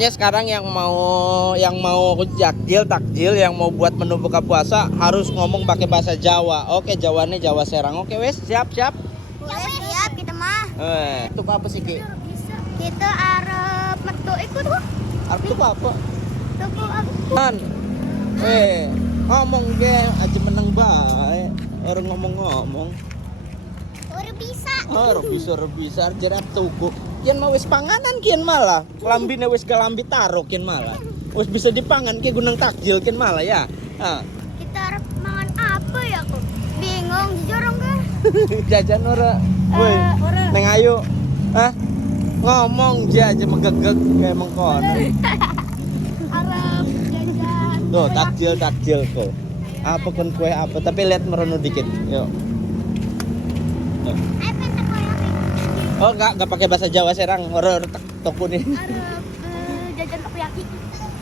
Ya sekarang yang mau takjil yang mau buat menu buka puasa harus ngomong pakai bahasa Jawa. Oke, Jawanya Jawa Serang. Oke, wes, siap. Ya siap kita mah. Itu apa sih, Ki? Kita arep metu ikut tuh. Itu apa? Tuku apa? Man. Ngomong ge aja meneng bae. Orang ngomong-ngomong. Ora bisa. Orang bisa jerap tuku. Kian mah wis panganan kian malah. Kelambine wis kelambi taruh kian malah. Wis bisa dipangan ki gunang takjil kian malah ya. Kita arep mangan apa ya kok? Bingung jujur enggak? Jajan ora. Woi, neng ayu. Ngomong aja megegeg kayak mengkon. Arep jajan. Tuh, takjil kok. Apa kon kue apa, tapi lihat merono dikit. Yuk. Tuh. Ayo pengen koyak. Oh, enggak pakai bahasa Jawa Serang. Orang toko nih. Arep jajan takoyaki.